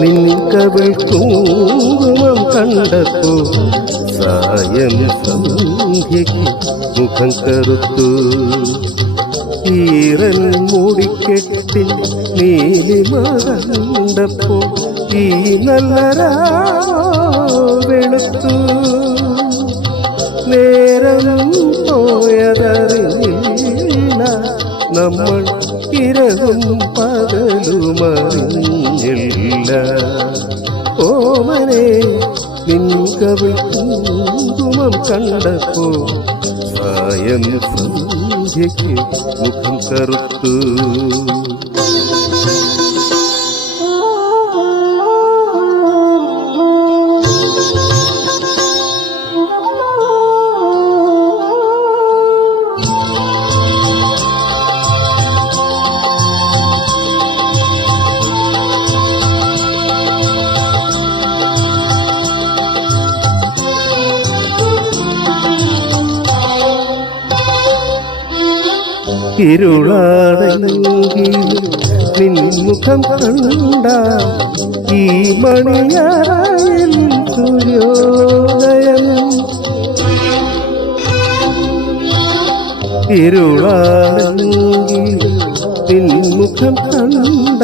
നിൻ കവിൾ കുങ്കുമം കണ്ടപ്പോ സായം സന്ധ്യയ്ക്ക് മുഖം കറുത്തു. ഈറൻ മൂടിക്കെട്ടിൽ നീലിമ കണ്ടപ്പോ ഈ നല്ല വെളുത്തു. നേരം പോയതറിയില്ല, നമ്മൾ ഇരവും പകലുമറിഞ്ഞില്ല. ഓമനെ നിൻ കവിൾ കുങ്കുമം കണ്ടപ്പോ സായം സന്ധ്യയ്ക്ക് മുഖം കറുത്തു. ഇരുളാണെങ്കിൽ നിൻമുഖം കണ്ട ഈ മണിയായിൽ സൂര്യോദയം. ഇരുളാണെങ്കിൽ നിൻമുഖം കണ്ട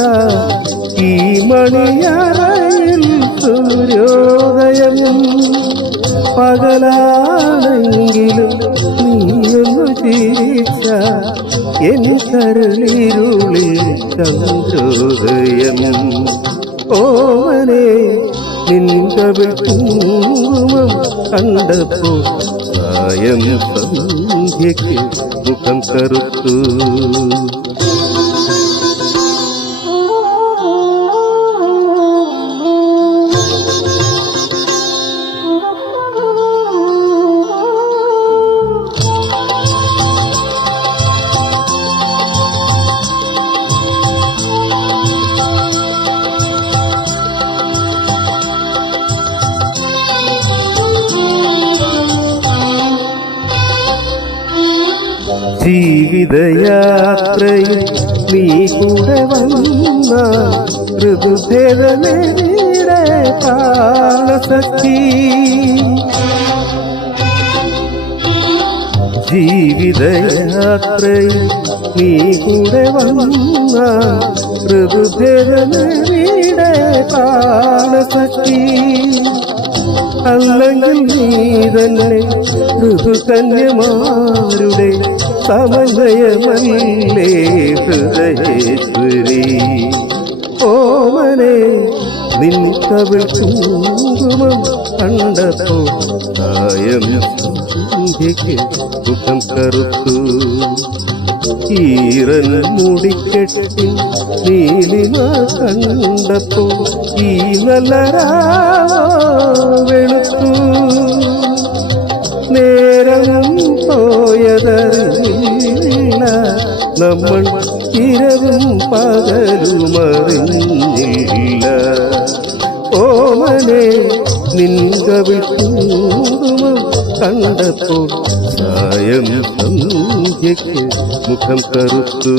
ഈ മണിയായിൽ സൂര്യോദയം. പകലാണെങ്കിലും നീയൊന്നു ചിരിച്ച എൻ കരളിരുളിൽ ചന്ദ്രോദയം. ഓമനെ നിൻ കവിൾ കുങ്കുമം കണ്ടപ്പോ സായം സന്ധ്യയ്ക്ക് മുഖം കറുത്തു. ജീവിതയാത്രയിൽ നീ കൂടെ വന്ന ഋതുഭേദമേടെ കാലസഖി. ജീവിതയാത്രയിൽ നീ കൂടെ വന്ന ഋതുഭേദമേടെ കാലസഖി. അല്ലെങ്കിൽ നീ തന്നെ ഋതുകന്യമാരുടെ സമന്വയമല്ലേ ഹൃദയേശ്വരി. ഓമനെ നിൻ കവിൾ കുങ്കുമം കണ്ടപ്പോ സായം സന്ധ്യയ്ക്ക് മുഖം കറുത്തു. ഈറൻ മൂടിക്കെട്ടി നീലിമ കണ്ടപ്പോ ഈ നല്ല വെളുത്തു. നേരം പോയതറിയില്ല, നമ്മൾ ഇരവും പകലുമറിഞ്ഞില്ല. ഓമനെ നിൻ കവിൾ കുങ്കുമം കണ്ടപ്പോൾ സായം സന്ധ്യയ്ക്ക് മുഖം കറുത്തു.